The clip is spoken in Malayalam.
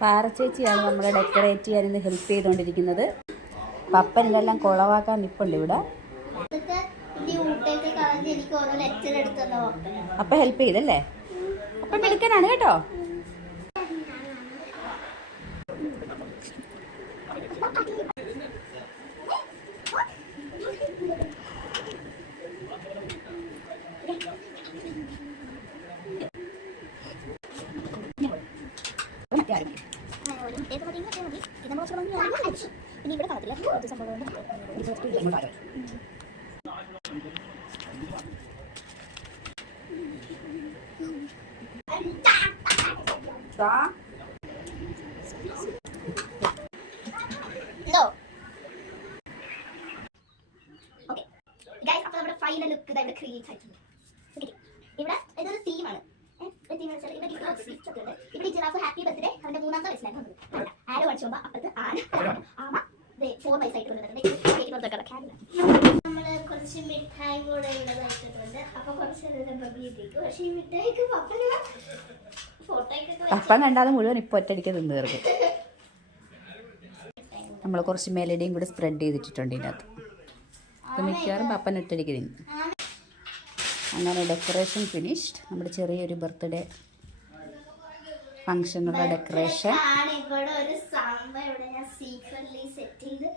പാറച്ചേച്ചിയാണ് നമ്മളെ ഡെക്കറേറ്റ് ചെയ്യാൻ ഹെൽപ്പ് ചെയ്തുകൊണ്ടിരിക്കുന്നത്. പപ്പൻ ഇതെല്ലാം കുളവാക്കാൻ നിൽപ്പുണ്ട് ഇവിടെ. അപ്പൊ ഹെൽപ്പ് ചെയ്തല്ലേ? അപ്പം എടുക്കാനാണ് കേട്ടോ. ഫൈനൽ ലുക്ക് ഇവിടെ ക്രിയേറ്റ് ആയിട്ടുണ്ട്. ഇവിടെ ഇതൊരു തീമാണ്. ഇവിടെ ജിറാഫ് ഹാപ്പി ബർത്ത്ഡേ അവന്റെ 3-ാമത്തെ വയസ്സിലാണ് ആരോ പഠിച്ചുമ്പോ അപ്പുറത്ത് ആമ 4 വയസ്സായിട്ട് നമ്മള് കുറച്ച് മിഠായി കൂടെ ഉള്ളതായിട്ടുണ്ട്. അപ്പൊ കുറച്ച് പക്ഷെ ഈ മിഠായിക്ക് പപ്പൻ കണ്ടാലും മുഴുവൻ ഇപ്പൊ ഒറ്റയടിക്ക് തിന്നു തീർക്കും. നമ്മൾ കുറച്ച് മെലഡിയും കൂടെ സ്പ്രെഡ് ചെയ്തിട്ടുണ്ട് ഇതിനകത്ത്. അത് മിക്കവാറും പപ്പൻ ഒറ്റയടിക്ക് തിന്നു. അങ്ങനെ ഡെക്കറേഷൻ ഫിനിഷ്ഡ്. നമ്മുടെ ചെറിയൊരു ബർത്ത്ഡേ ഫംഗ്ഷനുള്ള ഡെക്കറേഷൻ. ഇവിടെ ഒരു സംഭവം ഇവിടെ ഞാൻ സീക്രട്ട്ലി സെറ്റ് ചെയ്ത്